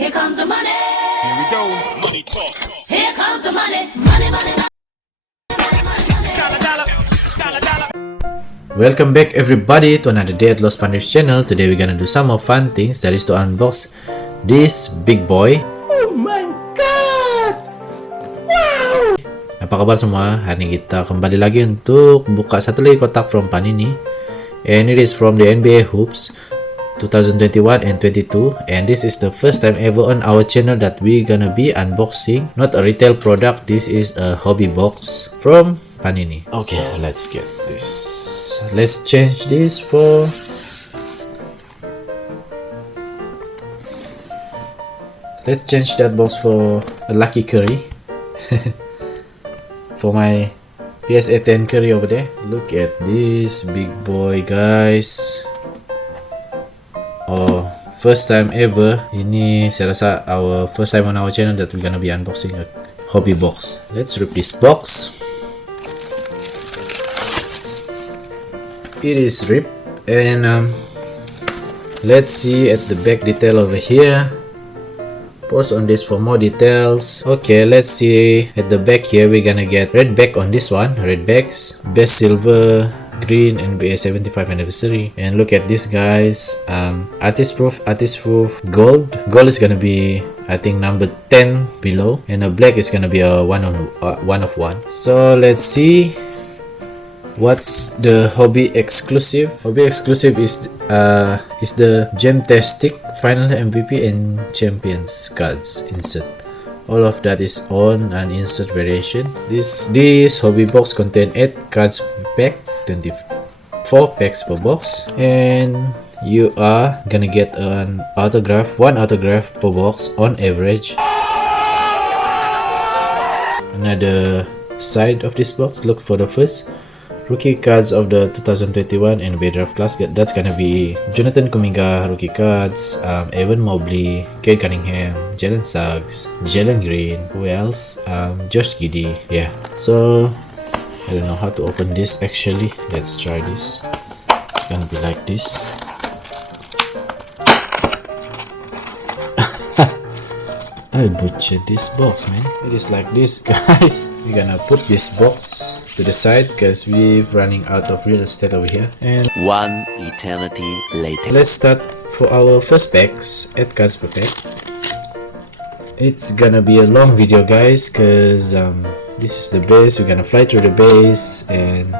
Here comes the money. Here we go. Money talk. Here comes the money. Money, money, money. Dollar, dollar, dollar, dollar. Welcome back everybody to another day at Lost Pandits channel. Today we're gonna do some more fun things, that is to unbox this big boy. Oh my god! Wow! Apa kabar semua? Hari ini kita kembali lagi untuk buka satu lagi kotak from Panini, and it is from the NBA Hoops 2021 and 22, and this is the first time ever on our channel that we gonna be unboxing not a retail product. This is a hobby box from Panini. Okay, let's get this. Let's change this for let's change that box for a Lucky Curry for my PSA 10 Curry over there. Look at this big boy, guys. Oh, first time ever. Ini saya rasa our first time on our channel that we're gonna be unboxing a hobby box. Let's rip this box. It is ripped, and let's see at the back detail over here. Pause on this for more details. Okay, let's see at the back here. We're gonna get red back on this one. Red backs, best silver, green, NBA 75 anniversary. And look at this, guys. Artist proof gold. Gold is gonna be, I think, number 10 below, and a black is gonna be a one of one. So let's see what's the hobby exclusive. Hobby exclusive is the Gemtastic Final MVP and Champions cards insert. All of that is on an insert variation. This hobby box contain 8 cards per pack, 24 packs per box, and you are gonna get one autograph per box on average. Another side of this box, look for the first rookie cards of the 2021 NBA draft class. That's gonna be Jonathan Kuminga rookie cards, Evan Mobley, Cade Cunningham, Jalen Suggs, Jalen Green, who else? Josh Giddey. Yeah, so I don't know how to open this actually. Let's try this. It's gonna be like this. I butchered this box, man. It is like this, guys. We're gonna put this box to the side because we're running out of real estate over here. And one eternity later. let's start for our first packs. 8 cards per pack. It's gonna be a long video, guys, because this is the base. We're gonna fly through the base, and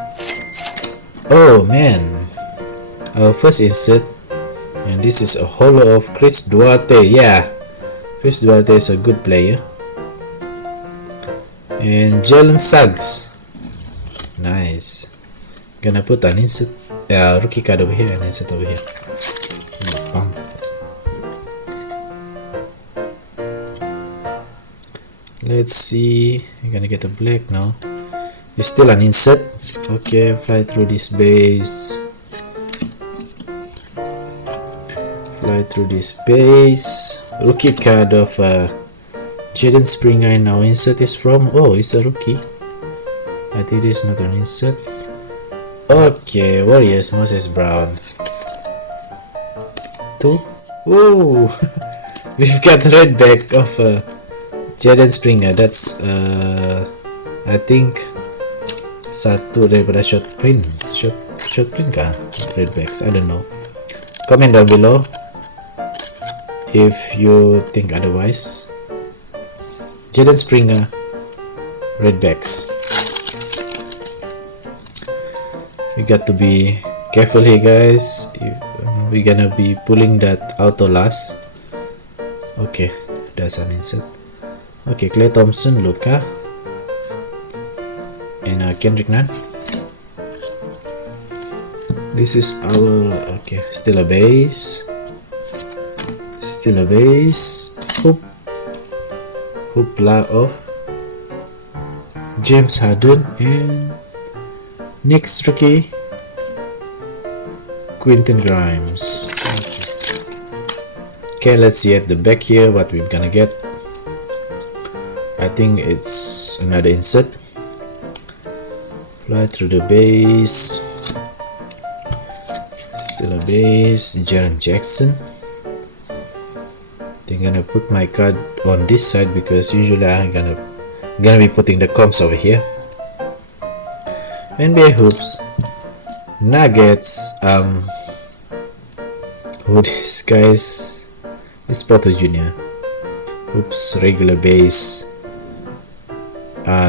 oh man, our first insert, and this is a holo of Chris Duarte. Yeah, Chris Duarte is a good player. And Jalen Suggs. Nice. Gonna put an insert, rookie card over here and insert over here. Pump. Let's see. You're gonna get a black now. It's still an insert. Okay, fly through this base. Fly through this base. Rookie card of Jaden Springer. Now insert is from, oh, it's a rookie. I think it's not an insert. Okay, Warriors, Moses Brown 2. Whoa. We've got red back of Jaden Springer. That's I think satu daripada short print kah red backs. I don't know. Comment down below if you think otherwise. Jaden Springer red backs. We got to be careful here, guys. We're gonna be pulling that auto last. Okay, that's an insert. Okay, Klay Thompson, Luka, and Kendrick Nunn. This is our, okay, still a base. Hoopla of James Harden, and Knicks rookie Quentin Grimes. Okay, let's see at the back here what we're gonna get. I think it's another insert. Fly through the base. Still a base. Jaren Jackson. I think I'm gonna put my card on this side because usually I'm gonna be putting the comps over here. NBA hoops, Nuggets. Who this guys? It's Proto Junior. Oops, regular base.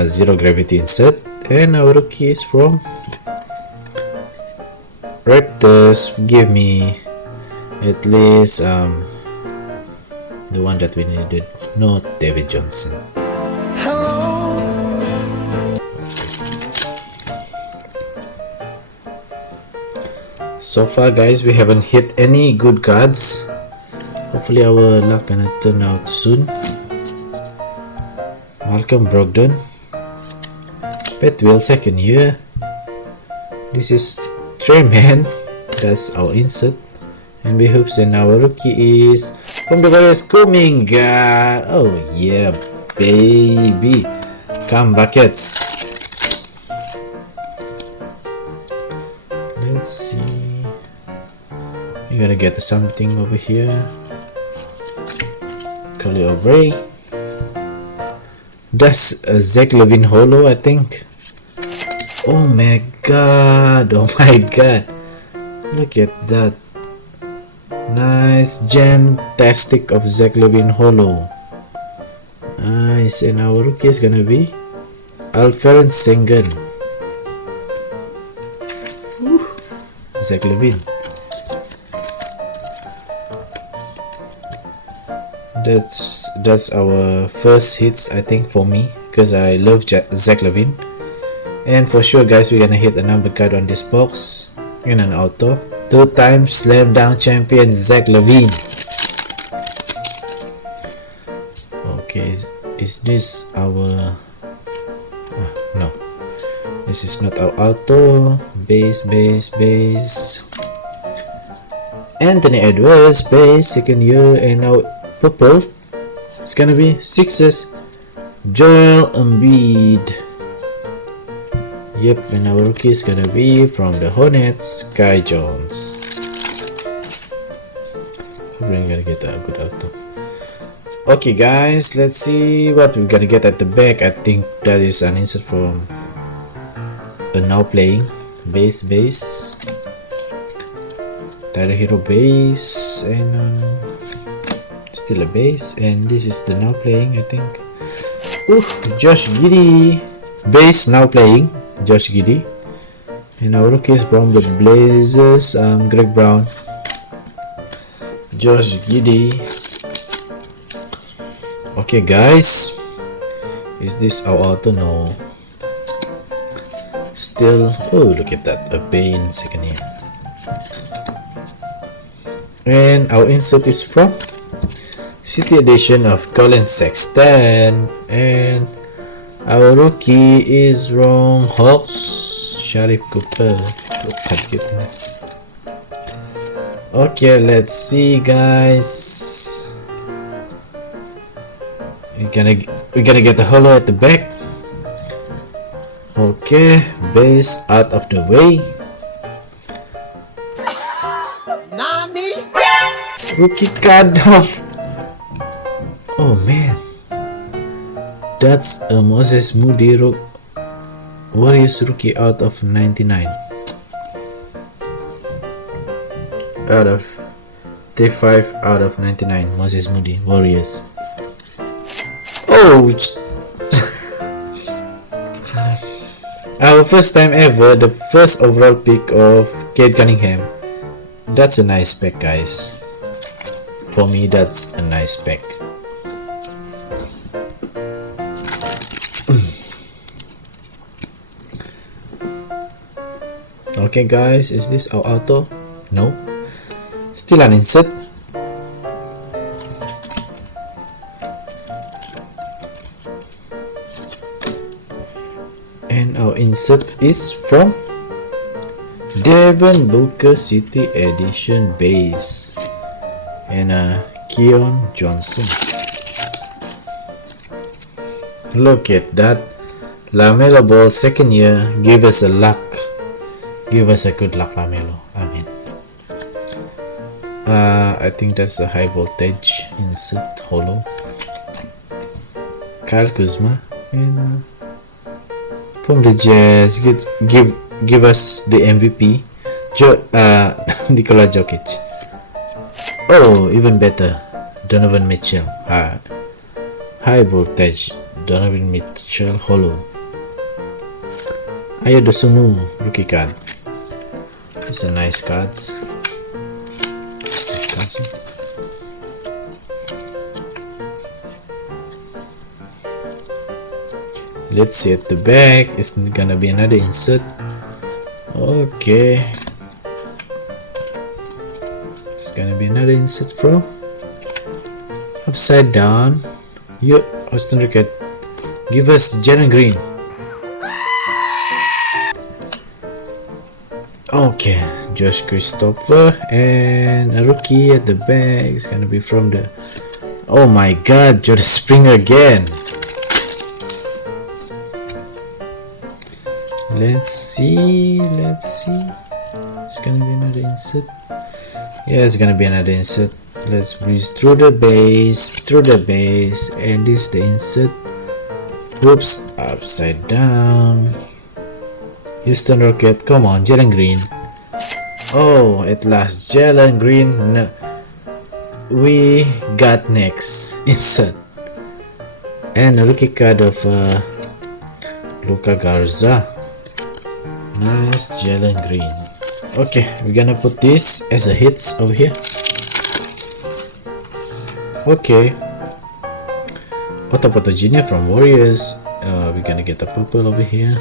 Zero gravity insert, and our rookie is from Raptors. Give me at least the one that we needed, not David Johnson. So far guys, we haven't hit any good cards. Hopefully our luck gonna turn out soon. Malcolm Brogdon, Pat Will, second year. This is Treyman. That's our insert. And we hoops, and our rookie is from the Warriors, Kuminga. Oh yeah, baby, come buckets. Let's see. You gotta get something over here. Kelly Oubre. That's a Zach LaVine holo, I think. Oh my god, oh my god, look at that. Nice gem-tastic of Zach LaVine holo. Nice. And our rookie is gonna be Alperen Sengun. Zach LaVine. That's our first hits, I think, for me, because I love Zach LaVine. And for sure guys, we're gonna hit a number card on this box in an auto. 2-time slam dunk champion Zach LaVine. Okay, is this our no, this is not our auto. Base. Anthony Edwards, base, second year. And now purple, it's gonna be Sixers, Joel Embiid. Yep, and our rookie is gonna be from the Hornets, Kai Jones. We're gonna get a good auto. Okay guys, let's see what we're gonna get at the back. I think that is an insert from a now playing base. Tyler Hero base, and still a base, and this is the now playing, I think. Josh Giddey, base, now playing Josh Giddey. And our rookie is from the Blazers, Greg Brown, Josh Giddey. Okay guys, is this our auto? No, still. Oh, look at that, a Bane, second year. And our insert is from City Edition of Colin Sexton, and our rookie is from Hawks, Sharif Cooper. Okay, let's see guys. We're gonna get the holo at the back. Okay, base out of the way. Rookie card of, oh man, that's a Moses Moody Warriors rookie out of 99. Out of 35 out of 99, Moses Moody Warriors. Oh, our first time ever, the first overall pick of Cade Cunningham. That's a nice pick guys. For me, that's a nice pick. Okay guys, is this our auto? No, still an insert. And our insert is from Devin Booker City Edition base, and Keon Johnson. Look at that, LaMelo Ball, second year. Give us a luck, give us a good luck, LaMelo. Amen. I think that's a high voltage insert hollow. Kyle Kuzma and from the Jazz, give us the MVP, Nikola Jokic. Oh, even better, Donovan Mitchell. High voltage, Donovan Mitchell hollow. Ayo Dosunmu rookie card. These are nice cards. Let's see at the back. It's gonna be another insert. Okay, it's gonna be another insert from upside down. You Austin Rickett, give us Jalen Green. Okay, Josh Christopher, and a rookie at the back is gonna be from the, oh my god, Jordan Springer again. Let's see. It's gonna be another insert. Yeah, it's gonna be another insert. Let's breeze through the base, and this is the insert. Whoops, upside down. Houston Rocket, come on, Jalen Green. Oh, at last, Jalen Green. No. We got next insert, and a rookie card of Luka Garza. Nice, Jalen Green. Okay, we're gonna put this as a hits over here. Okay, Otto Porter Jr. from Warriors. We're gonna get a purple over here.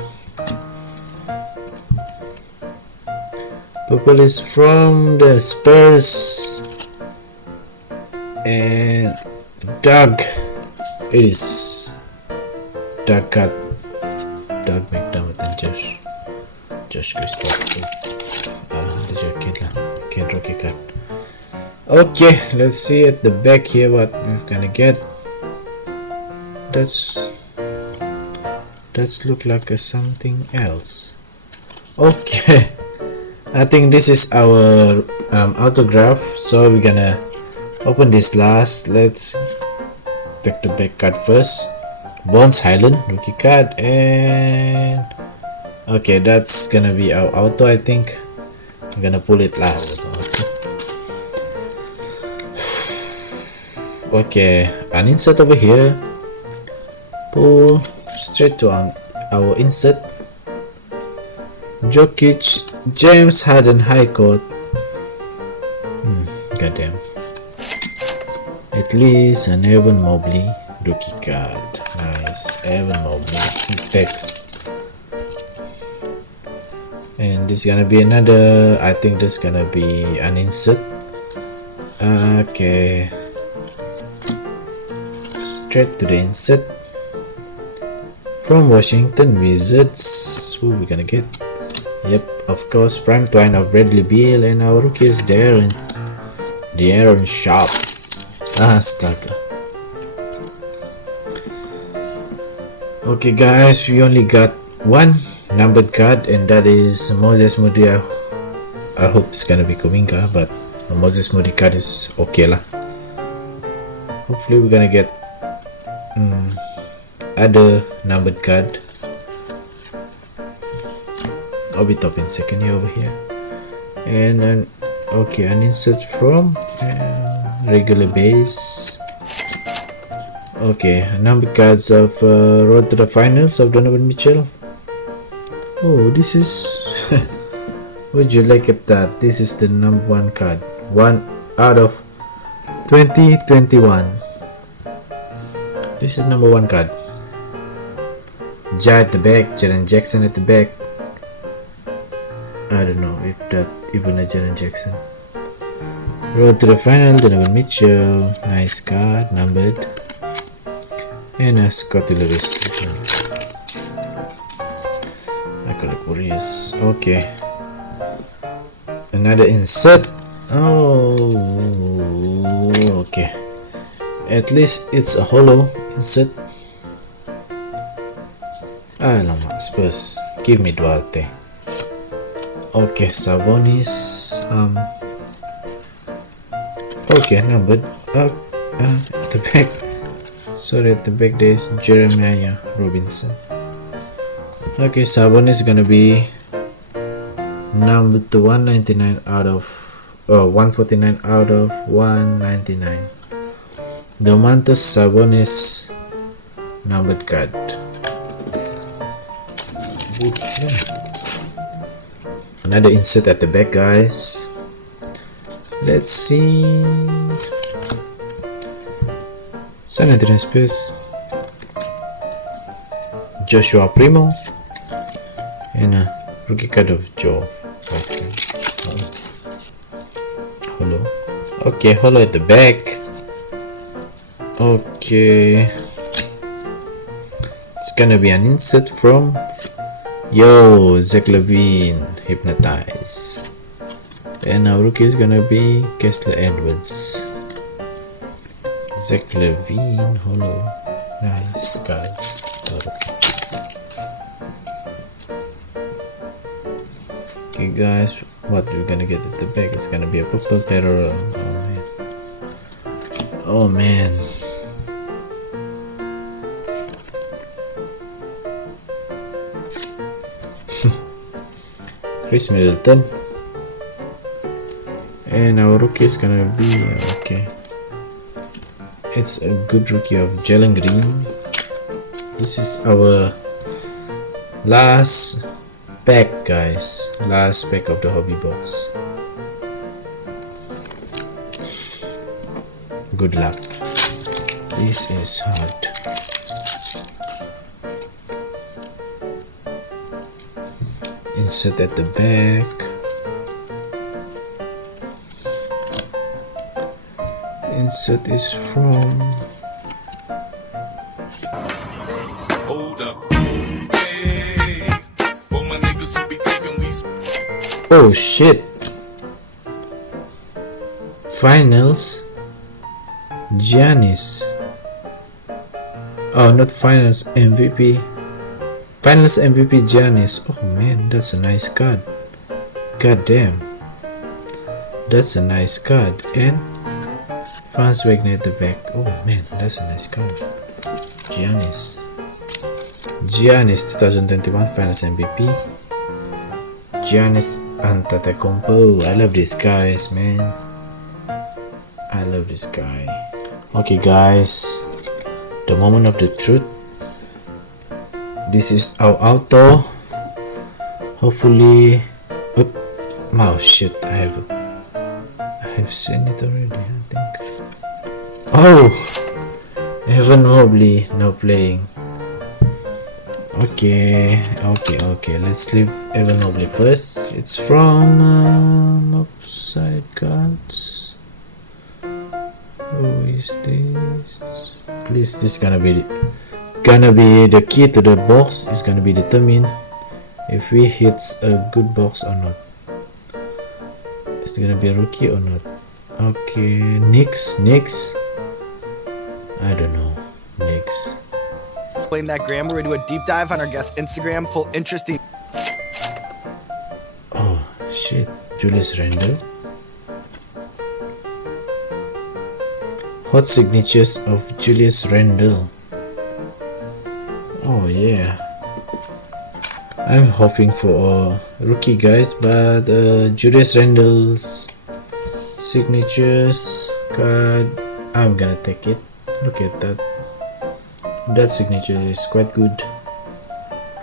Purple is from the Spurs, and Doug. It is Doug McDermott and Josh Christopher. The jacket lah. Okay, rookie card. Okay, let's see at the back here what we're gonna get. That's look like something else. Okay, I think this is our autograph. So we're gonna open this last. Let's take the back card first. Bones Highland rookie card, and okay, that's gonna be our auto. I think I'm gonna pull it last. Okay, an insert over here. Pull straight to our insert. Jokic, James Harden high court. Goddamn. At least an Evan Mobley rookie card. Nice, Evan Mobley text. And this is gonna be another. I think this is gonna be an insert. Okay, straight to the insert from Washington Wizards. Who we gonna get? Yep, of course, prime twine of Bradley Beal, and our rookie is Darren Sharp. Astaga. Okay guys, we only got one numbered card, and that is Moses Moody. I hope it's gonna be Kuminga, but Moses Moody card is okay lah. Hopefully we're gonna get other numbered card. I'll be top in second year over here. And then okay, an insert from regular base. Okay, numbered cards of Road to the Finals of Donovan Mitchell. Oh, this is would you like it that this is the number one card, 1 out of 2021. This is number one card. Ja at the back, Jaren Jackson at the back. I don't know if that even a Jaren Jackson. Road to the Final, Donovan Mitchell. Nice card, numbered. And a Scotty Lewis. I collect Warriors. Okay. Another insert. Oh, okay. At least it's a hollow insert. Alamak, Spurs. Give me Duarte. Okay, Sabonis. Okay, numbered. At the back. Sorry, at the back there is Jeremiah Robinson. Okay, Sabon is gonna be numbered to 199 out of 149 out of 199. Domantas Sabonis numbered card. Another insert at the back, guys. Let's see. San Antonio Spurs, Joshua Primo, and a rookie card of Joe Pascal. Holo. Okay, holo at the back. Okay, it's gonna be an insert from Zach Levine, Hypnotize. And our rookie is gonna be Kessler Edwards. Zach Levine, holo. Nice, guys. Okay, guys, what we're gonna get at the back is gonna be a purple parallel. Oh man. Chris Middleton. And our rookie is gonna be okay. It's a good rookie of Jalen Green. This is our last pack, guys. Last pack of the hobby box. Good luck. This is hard. Insert at the back. Insert is from Hold up. Hey, all my niggas who be thinking we oh shit. Finals Giannis. Oh, not finals MVP. Finals MVP Giannis. Oh man, that's a nice card. God damn. That's a nice card. And Franz Wagner at the back. Oh man, that's a nice card. Giannis 2021 Finals MVP. Giannis Antetokounmpo. I love these guys, man. I love this guy. Okay, guys, the moment of the truth. This is our auto. Hopefully, oh shit, I have seen it already, I think. Oh, Evan Mobley now playing. Okay, let's leave Evan Mobley first. It's from Upside Cards. Who is this? Please, this gonna be the key to the box. Is gonna be determined if we hit a good box or not. Is it gonna be a rookie or not? Okay, Knicks. I don't know. Knicks. Blame that Graham. We're gonna do a deep dive on our guest Instagram. Pull interesting. Oh shit, Julius Randle. Hot signatures of Julius Randle. Oh yeah, I'm hoping for a rookie, guys, but Julius Randle's signatures card, I'm gonna take it. Look at that. That signature is quite good.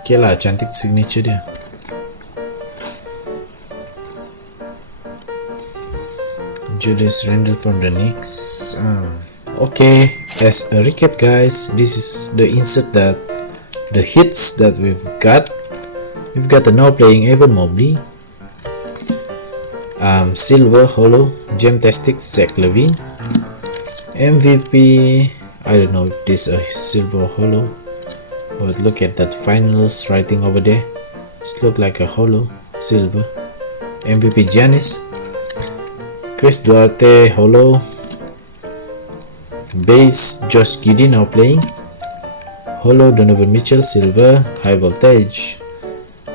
Okay lah, cantik signature dia. Julius Randle from the Knicks. Okay, as a recap, guys, this is the insert that the hits that we've got. We've got the now playing Evan Mobley, Silver Holo, Gemtastic Zach Levine, MVP. I don't know if this is a Silver Holo, but look at that finals writing over there. It looks like a Holo Silver. MVP Giannis, Chris Duarte Holo, base Josh Giddey now playing, Holo Donovan Mitchell Silver, High Voltage,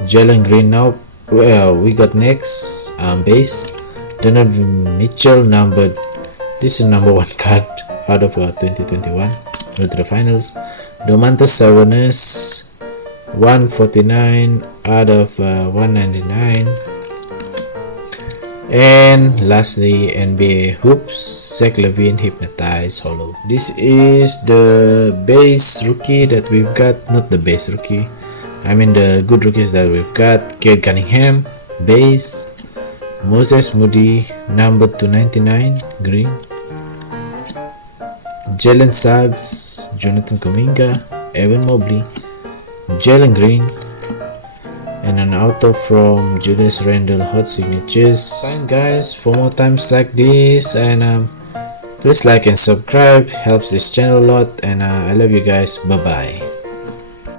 Jalen Green now. Well, we got next base Donovan Mitchell numbered. This is number 1 card out of 2021. Go to the finals. Domantas Sabonis, 149 out of 199. And lastly, NBA Hoops, Zach LaVine, Hypnotize Hollow. This is the base rookie that we've got. Not the base rookie, I mean the good rookies that we've got. Cade Cunningham, base. Moses Moody, number 299, green. Jalen Suggs, Jonathan Kuminga, Evan Mobley, Jalen Green, and an auto from Julius Randle, hot signatures. Fine guys, for more times like this, and please like and subscribe, helps this channel a lot, and I love you guys. Bye bye.